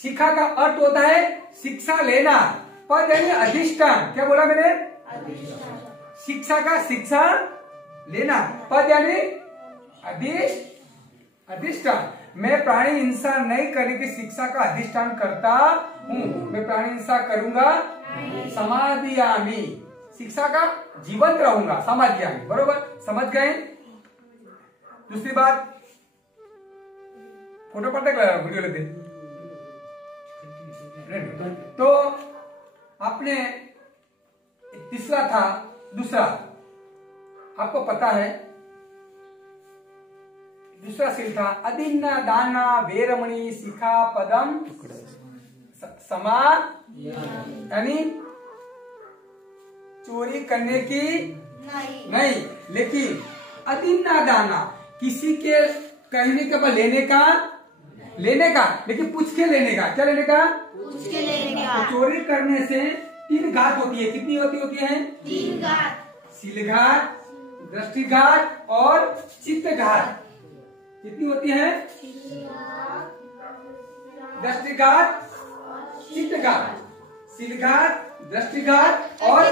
शिखा का अर्थ होता है शिक्षा लेना। पद यानी अधिष्ठान। क्या बोला मैंने? शिक्षा का शिक्षा लेना। पद यानी अधिष्ठान। मैं प्राणी हिंसा नहीं करने की शिक्षा का अधिष्ठान करता हूँ। मैं प्राणी हिंसा करूंगा समाधियामी। शिक्षा का जीवंत रहूंगा समाधियामी। बरोबर, समझ गए? दूसरी बात, फोटो पढ़ते वीडियो लेते तो आपने तीसरा था, दूसरा आपको पता है दूसरा सील था अदिन्ना दाना वेरमणि शिखा पदम समा, यानी चोरी करने की नहीं, लेकिन अदिन्ना दाना किसी के कहने के बाद लेने का, लेकिन पूछ के लेने का। क्या लेने का? पूछ के लेने का। तो चोरी करने से 3 घात होती है। कितनी होती है? 3 घात। शीलघात, दृष्टिघात और चित्तघात। कितनी होती है? दृष्टिघात, चित्तघात। शीलघात, दृष्टिघात और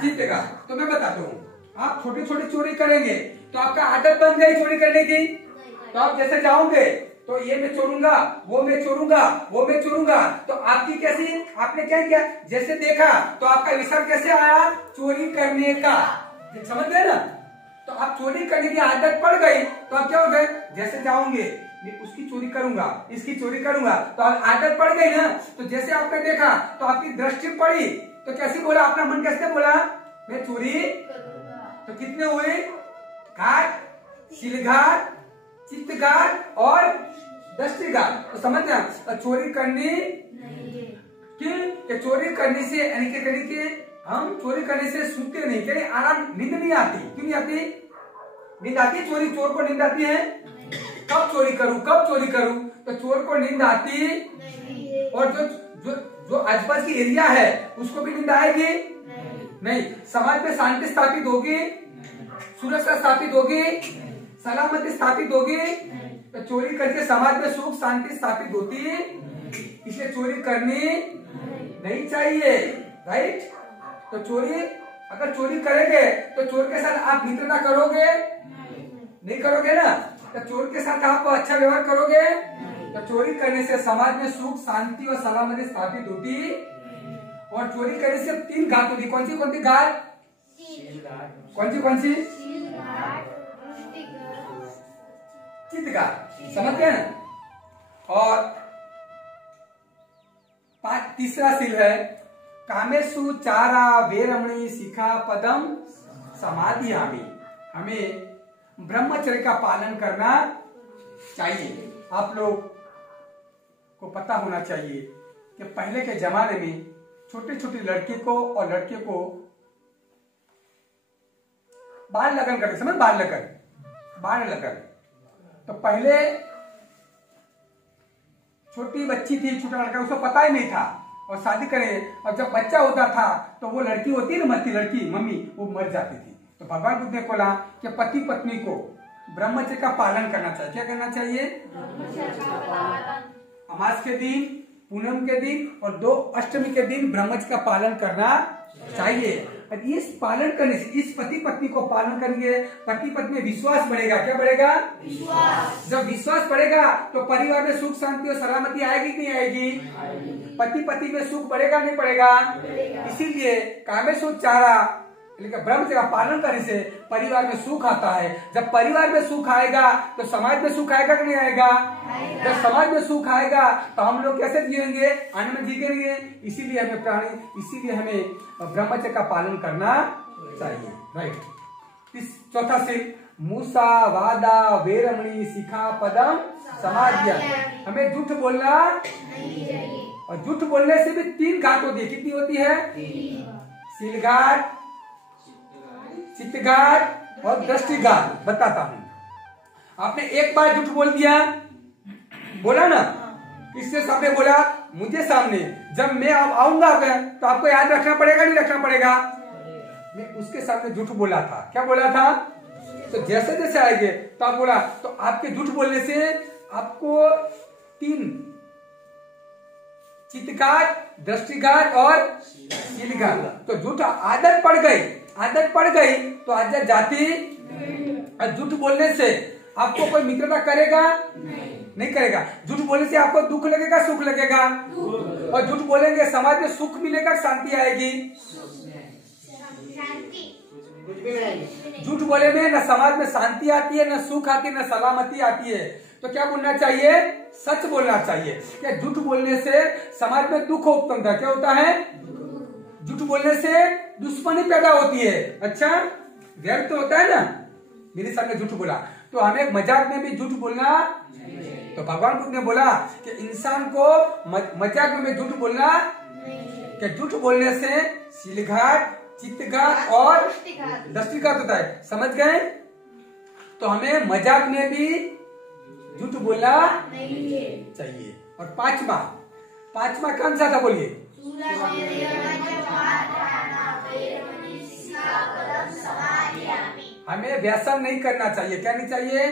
चित्तघात। तो मैं बताता हूँ, आप छोटी छोटी चोरी करेंगे तो आपका आदत बन गई चोरी करने की। तो आप जैसे जाओगे तो ये मैं चोरूंगा, वो मैं चोरूंगा, वो मैं चोरूंगा, तो आपकी कैसी, आपने क्या किया? जैसे देखा तो आपका विचार कैसे आया? चोरी करने का। समझ गए ना? तो आप चोरी करने की आदत पड़ गई तो आप क्या हो गए? जैसे जाओगे मैं उसकी चोरी करूंगा, इसकी चोरी करूंगा, तो आदत पड़ गई ना। तो जैसे आपने देखा तो आपकी दृष्टि पड़ी तो कैसे बोला? अपना मन कैसे बोला? मैं चोरी करूंगा। तो कितने हुए? घात, शीलघात, चित्तघात और दृष्टिघात। तो समझ गया? चोरी करनी कि चोरी करने से यानी के तरीके हम चोरी करने से सूते नहीं, क्या आराम, नींद नहीं आती। क्यों नहीं आती? नींद आती? चोर को नींद आती है? कब चोरी करूं, कब चोरी करूं? तो चोर को नींद आती और जो आसपास की एरिया है उसको भी नींद आएगी नहीं। समाज में शांति स्थापित होगी, सुरक्षा स्थापित होगी, सलामती स्थापित होगी। तो चोरी करके समाज में सुख शांति स्थापित होती है, इसलिए चोरी करनी नहीं चाहिए। राइट? तो चोरी, अगर चोरी करेंगे तो चोर के साथ आप मित्रता करोगे? नहीं करोगे ना। तो चोर के साथ आप अच्छा व्यवहार करोगे? तो चोरी करने से समाज में सुख शांति और सलामती स्थापित होती। और चोरी करने से 3 घात होती। कौन सी घात? कौन सी? चित्तघात। समझ गए ना? और तीसरा सील है कामेशु चारा वेरमणि शिखा पदम समाधियामि। हमें ब्रह्मचर्य का पालन करना चाहिए। आप लोग को पता होना चाहिए कि पहले के जमाने में छोटे छोटे लड़के को और लड़के को बाल लगन करते। समझ? बाल लगन। तो पहले छोटी बच्ची थी, छोटा लड़का, उसको पता ही नहीं था और शादी करें। और जब बच्चा होता था तो वो लड़की होती है ना, मरती लड़की, मम्मी, वो मर जाती थी। तो भगवान बुद्ध ने बोला कि पति पत्नी को ब्रह्मचर्य का पालन करना चाहिए। क्या करना चाहिए? अमास के दिन, पूनम के दिन और 2 अष्टमी के दिन ब्रह्मचर्य का पालन करना चाहिए। इस पालन करने से, इस पति पत्नी को पालन करेंगे, पति पत्नी में विश्वास बढ़ेगा। क्या बढ़ेगा? विश्वास। जब विश्वास बढ़ेगा तो परिवार में सुख शांति और सलामती आएगी कि नहीं आएगी? पति पत्नी में सुख बढ़ेगा नहीं बढ़ेगा? इसीलिए कामेशु चारा लेकिन ब्रह्मचर्य का पालन करने से परिवार में सुख आता है। जब परिवार में सुख आएगा तो समाज में सुख आएगा कि नहीं आएगा? जब समाज में सुख आएगा तो हम लोग कैसे जिएंगे? आनंद जिएंगे। इसीलिए हमें ब्रह्मचर्य का पालन करना चाहिए। राइट? इस चौथा से मूसा वादा वेरमणि शिखा पदम समाधियामि। हमें झूठ बोलना नहीं चाहिए। और झूठ बोलने से भी 3 घात होती है। कितनी होती है? शीलघात, चित्तघात और दृष्टिघात। बताता हूं। आपने एक बार झूठ बोल दिया, बोला ना, किससे सामने बोला? मुझे सामने। जब मैं अब आऊंगा तो आपको याद रखना पड़ेगा नहीं रखना पड़ेगा? मैं उसके सामने झूठ बोला था। क्या बोला था? तो जैसे जैसे आएंगे तो आप बोला, तो आपके झूठ बोलने से आपको 3 चित्तघात, दृष्टिघात और शीलघात। तो झूठ आदत पड़ गई तो आदत जाती। झूठ बोलने से आपको कोई मित्रता करेगा? नहीं करेगा। झूठ बोलने से आपको दुख लगेगा, सुख लगेगा? और झूठ बोलेंगे समाज में सुख मिलेगा, शांति आएगी? झूठ बोले में न समाज में शांति आती है, न सुख आती है, न सलामती आती है। तो क्या बोलना चाहिए? सच बोलना चाहिए। क्या झूठ बोलने से समाज में दुख उत्पन्न होता है? क्या होता है? झूठ बोलने से दुश्मनी पैदा होती है। अच्छा, व्यर्थ तो होता है ना, मेरे सामने झूठ बोला तो हमें मजाक में भी झूठ बोलना। तो भगवान बुद्ध ने बोला कि इंसान को मजाक में झूठ बोलना, कि झूठ बोलने से शीलघात, चित्तघात और दृष्टिघात होता है। समझ गए? तो हमें मजाक में भी झूठ बोलना चाहिए। और पांचवा कौन सा था? बोलिए। हमें व्यसन नहीं करना चाहिए। क्या नहीं चाहिए?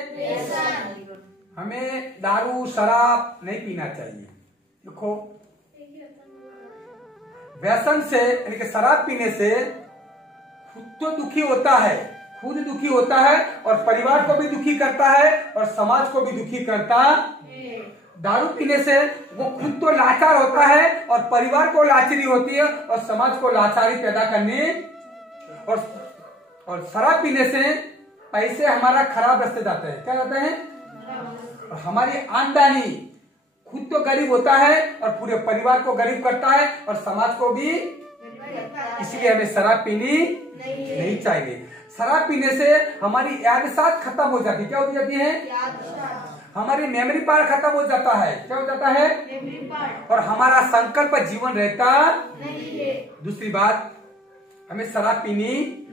हमें दारू शराब नहीं पीना चाहिए। देखो, व्यसन से यानी कि शराब पीने से खुद तो दुखी होता है, खुद दुखी होता है और परिवार को भी दुखी करता है और समाज को भी दुखी करता। दारू पीने से वो खुद तो लाचार होता है और परिवार को लाचारी होती है और समाज को लाचारी पैदा करने। और शराब पीने से पैसे हमारा खराब रास्ते जाते हैं। क्या जाते हैं? और हमारी आमदनी, खुद तो गरीब होता है और पूरे परिवार को गरीब करता है और समाज को भी। इसलिए हमें शराब पीनी नहीं चाहिए। शराब पीने से हमारी याददाश्त खत्म हो जाती है। क्या हो जाती है? हमारी मेमोरी पावर खत्म हो जाता है। क्या हो जाता है? और हमारा संकल्प जीवन रहता नहीं है। दूसरी बात, हमें शराब पीनी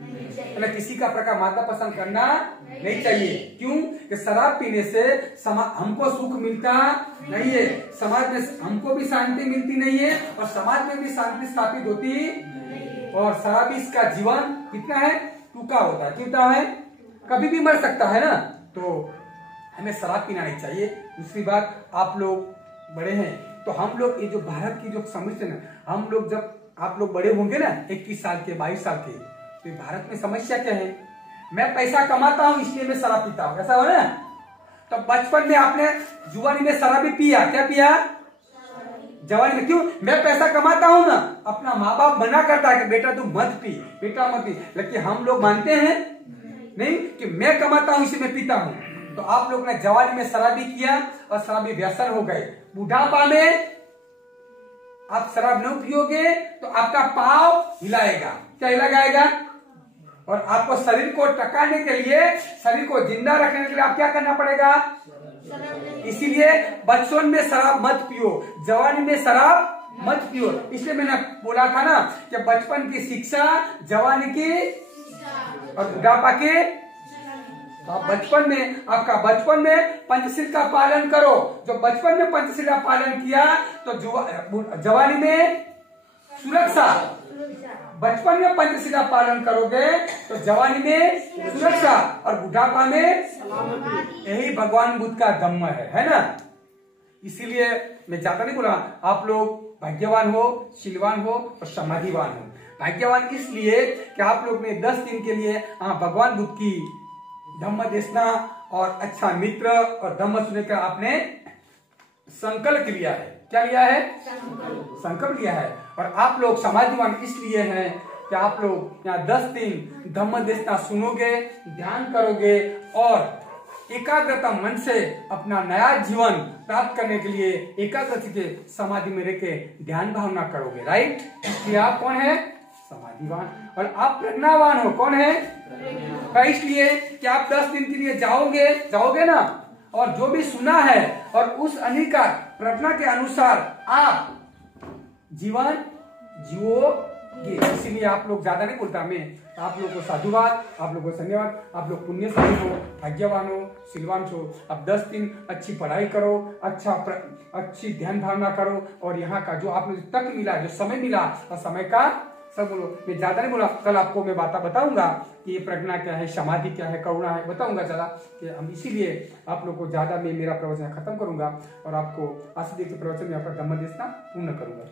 मतलब किसी का प्रकार माता पसंद करना नहीं चाहिए। क्यों? कि शराब पीने से हमको सुख मिलता नहीं है, समाज में हमको भी शांति मिलती नहीं है और समाज में भी शांति स्थापित होती। और शराबी इसका जीवन कितना है? टूका होता है। कितना है? कभी भी मर सकता है ना। तो हमें शराब पीना नहीं चाहिए। दूसरी बात, आप लोग बड़े हैं तो हम लोग ये जो भारत की जो समस्या है, हम लोग जब आप लोग बड़े होंगे ना 21 साल के 22 साल के, तो भारत में समस्या क्या है? मैं पैसा कमाता हूँ इसलिए मैं शराब पीता हूँ, ऐसा हो ना। तो बचपन में आपने जुआनी में शराब भी पिया। क्या पिया? जवानी में। क्यों? मैं पैसा कमाता हूँ ना, अपना माँ बाप मना करता है कि बेटा तू मत पी, बेटा मत पी, लेकिन हम लोग मानते हैं नहीं कि मैं कमाता हूँ इसलिए मैं पीता हूँ। तो आप लोग ने जवानी में शराबी किया और शराबी व्यसन हो गए। बुढ़ापा में आप शराब नहीं पियोगे तो आपका पाँव हिलाएगा। क्या हिलाएगा? और आपको शरीर को टकाने के लिए, शरीर को जिंदा रखने के लिए आप क्या करना पड़ेगा? इसीलिए बचपन में शराब मत पियो, जवानी में शराब मत पियो। इसलिए मैंने बोला था ना कि बचपन की शिक्षा, जवानी की और बुढ़ापा की। आप बचपन में पंचशील का पालन करो। जो बचपन में पंचशील का पालन किया तो जवानी में सुरक्षा। बचपन में पंचशील का पालन करोगे तो जवानी में सुरक्षा और बुढ़ापा में सलामती। यही भगवान बुद्ध का धम्म है ना। इसीलिए मैं ज्यादा नहीं बोला, आप लोग भाग्यवान हो, शीलवान हो और समाधिवान हो। भाग्यवान इसलिए कि आप लोग ने 10 दिन के लिए भगवान बुद्ध की धम्म देशना और अच्छा मित्र और धम्म सुनने का आपने संकल्प लिया है। क्या लिया है? संकल्प लिया है। और आप लोग समाधिवान इसलिए हैं कि आप लोग यहाँ 10 दिन धम्म देशना सुनोगे, ध्यान करोगे और एकाग्रता मन से अपना नया जीवन प्राप्त करने के लिए एकाग्रता के समाधि में रह के ध्यान भावना करोगे। राइट? इसलिए आप कौन है? समाधिवान। और आप प्रज्ञावान हो। कौन है? इसलिए कि आप 10 दिन के लिए जाओगे ना, और जो भी सुना है और उस अनिकार प्रज्ञा के अनुसार आप जीवन जियोगे। इसीलिए आप लोग ज्यादा नहीं बोलता मैं, आप लोग को साधुवाद, आप लोग को धन्यवाद। आप लोग पुण्यशाली हो, भाग्यवान हो, शीलवान हो। अब 10 दिन अच्छी पढ़ाई करो, अच्छी ध्यान भावना करो और यहाँ का जो आप लोग तक मिला, जो समय मिला और समय का सब बोलो। मैं ज्यादा नहीं बोला, कल आपको मैं बात बताऊंगा कि ये प्रज्ञा क्या है, समाधि क्या है, करुणा है, बताऊंगा ज्यादा कि हम इसीलिए आप लोग को ज्यादा मैं मेरा प्रवचन खत्म करूंगा और आपको आशीष के प्रवचन में आपका धम्म देशना पूर्ण करूंगा।